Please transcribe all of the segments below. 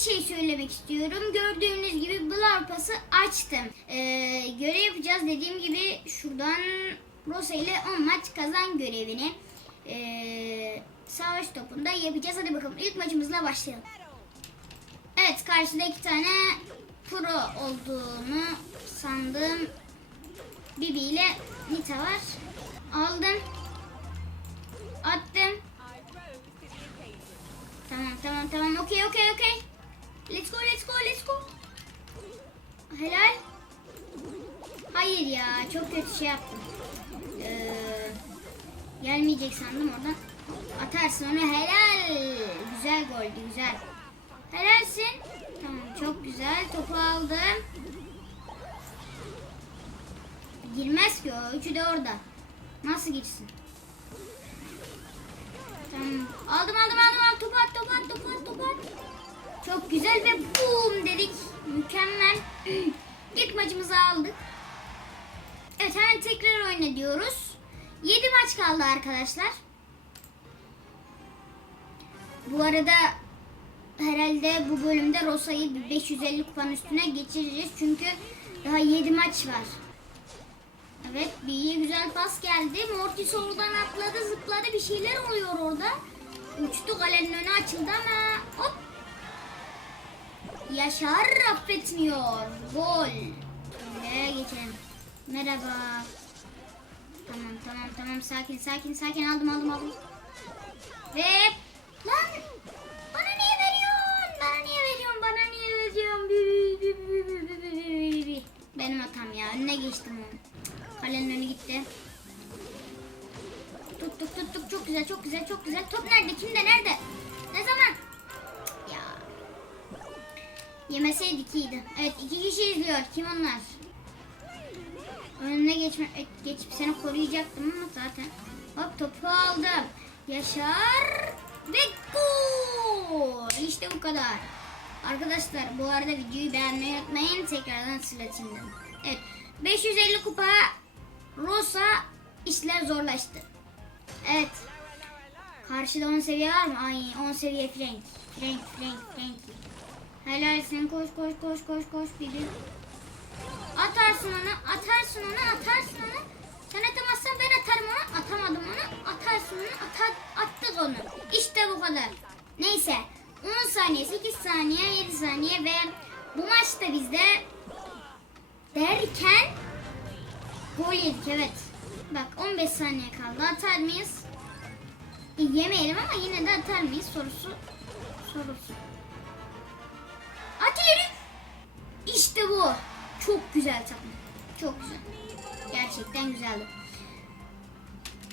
şey söylemek istiyorum. Gördüğünüz gibi Blower Pass'ı açtım. Ee, görev yapacağız. Dediğim gibi şuradan Rosa ile 10 maç kazan görevini ee, savaş topunda yapacağız. Hadi bakalım ilk maçımızla başlayalım. Evet karşıda iki tane pro olduğunu sandığım Bibi ile Nita var. Aldım. Attım. Tamam tamam tamam okey okey okey. Let's go let's go let's go. Helal. Hayır ya çok kötü şey yaptım. Ee, gelmeyecek sandım oradan. Atarsın onu helal. Güzel goldü güzel. Helalsin. Tamam çok güzel. Topu aldım. Girmez ki o. Üçü de orada. Nasıl girsin? Tamam. Aldım aldım aldım. aldım. Topu at topu at topu at topu at. Çok güzel ve boom dedik. Mükemmel. İlk maçımızı aldık. Evet hemen tekrar oyna diyoruz. 7 maç kaldı arkadaşlar. Bu arada herhalde bu bölümde Rosa'yı bir 550 kupanın üstüne geçireceğiz. Çünkü daha 7 maç var. Evet iyi güzel pas geldi. Mortis oradan atladı zıpladı bir şeyler oluyor orada. Uçtu kalenin önü açıldı ama hop. Yaşar affetmiyor. Gol. Şöyle geçelim. Merhaba. Tamam tamam tamam sakin sakin sakin aldım aldım aldım. Ve lan Önüne geçtim onu. Kalenin önü gitti. Tuttuk tuttuk çok güzel çok güzel çok güzel. Top nerede? Kimde? Nerede? Ne zaman? Ya. Yemeseydik iyiydi. Evet iki kişi izliyor. Kim onlar? Önüne geçme, e, geçip seni koruyacaktım ama zaten. Hop topu aldım. Yaşar ve gol. İşte bu kadar. Arkadaşlar bu arada videoyu beğenmeyi unutmayın. Tekrardan dedim. Evet 550 kupa Rosa işler zorlaştı. Evet. Karşıda 10 seviye var mı? Ay 10 seviye Frank. Frank, Frank, Frank. Helalsin koş koş koş koş koş Bibi. Atarsın onu, atarsın onu, atarsın onu. Sen atamazsan ben atarım onu. Atamadım onu. Atarsın onu, atar, attık onu. İşte bu kadar. Neyse. 10 saniye, 8 saniye, 7 saniye ve bu maçta bizde derken gol yedik evet. Bak 15 saniye kaldı. Atar mıyız? E, yemeyelim ama yine de atar mıyız sorusu sorusu. At ileri. İşte bu. Çok güzel takım. Çok güzel. Gerçekten güzeldi.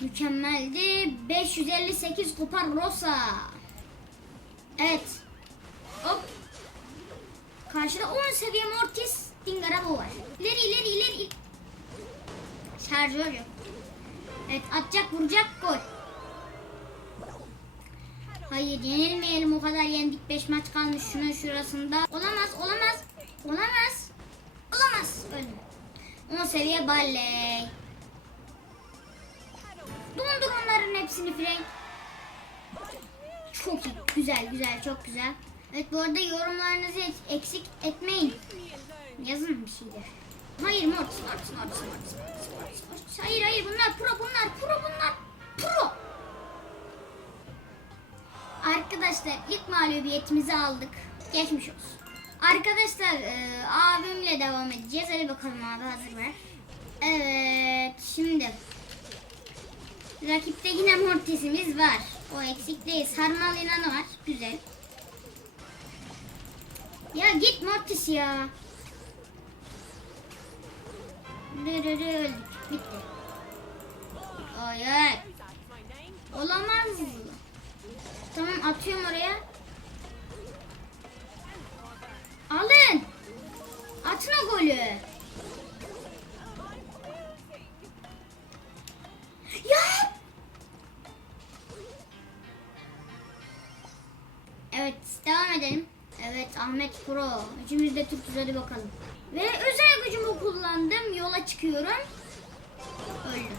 Mükemmeldi. 558 kupa Rosa. Evet. Hop. Karşıda 10 seviye Mortis Dingara bu var. Şarjör yok. Evet atacak vuracak gol. Hayır yenilmeyelim o kadar yendik 5 maç kalmış şunun şurasında. Olamaz olamaz. Olamaz. Olamaz. Öyle. 10 seviye Balley. Dondur onların hepsini Frank. Çok iyi. Güzel güzel çok güzel. Evet bu arada yorumlarınızı eksik etmeyin. Yazın bir şeyler. Hayır Mortis, Mortis, Mortis, Mortis, Mortis, Mortis. Hayır hayır bunlar pro bunlar pro bunlar pro. Arkadaşlar ilk mağlubiyetimizi aldık. Geçmiş olsun. Arkadaşlar e, abimle devam edeceğiz. Hadi bakalım abi hazır ver. Evet şimdi. Rakipte yine Mortis'imiz var. O eksik değil. Sarmal inanı var. Güzel. Ya git Mortis ya. Dırırı öldük. Bitti. Hayır. Olamaz. Tamam atıyorum oraya. Alın. Atın o golü. Ahmet Pro. Üçümüz de Türk'üz hadi bakalım. Ve özel gücümü kullandım. Yola çıkıyorum. Öldüm.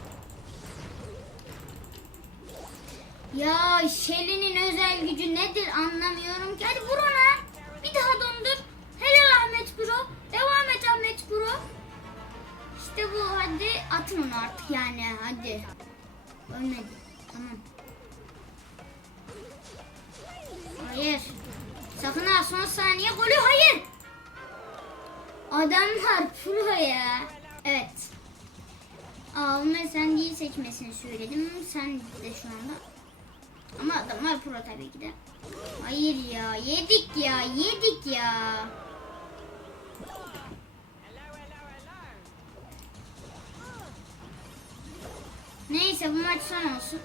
Ya Şeli'nin özel gücü nedir anlamıyorum ki. Hadi vur ona. Bir daha dondur. Helal Ahmet Pro. Devam et Ahmet Pro. İşte bu hadi atın onu artık yani hadi. Ölmedi. Tamam. Son saniye golü hayır. Adamlar pro ya. Evet. Alma sen değil seçmesini söyledim. Sen de şu anda. Ama adamlar pro tabii ki de. Hayır ya yedik ya yedik ya. Neyse bu maç son olsun.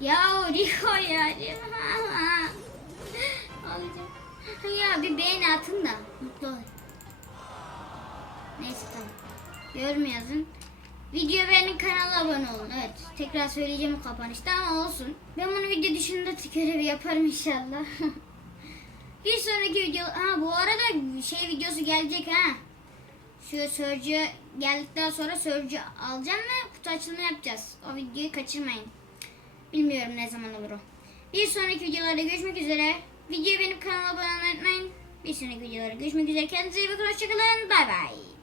Ya Rico ya. Alacağım. Ya bir beğeni atın da mutlu olayım. Neyse tamam. Yorum yazın. Video beğenin kanala abone olun. Evet tekrar söyleyeceğim kapanışta ama olsun. Ben bunu video dışında görevi yaparım inşallah. bir sonraki video... Ha bu arada şey videosu gelecek ha. Şu sörcü geldikten sonra sörcü alacağım ve kutu açılımı yapacağız. O videoyu kaçırmayın. Bilmiyorum ne zaman olur o. Bir sonraki videolarda görüşmek üzere. Videoyu benim kanalıma abone olmayı unutmayın. Bir sonraki videolarda görüşmek üzere. Kendinize iyi bakın. Hoşçakalın. Bay bay.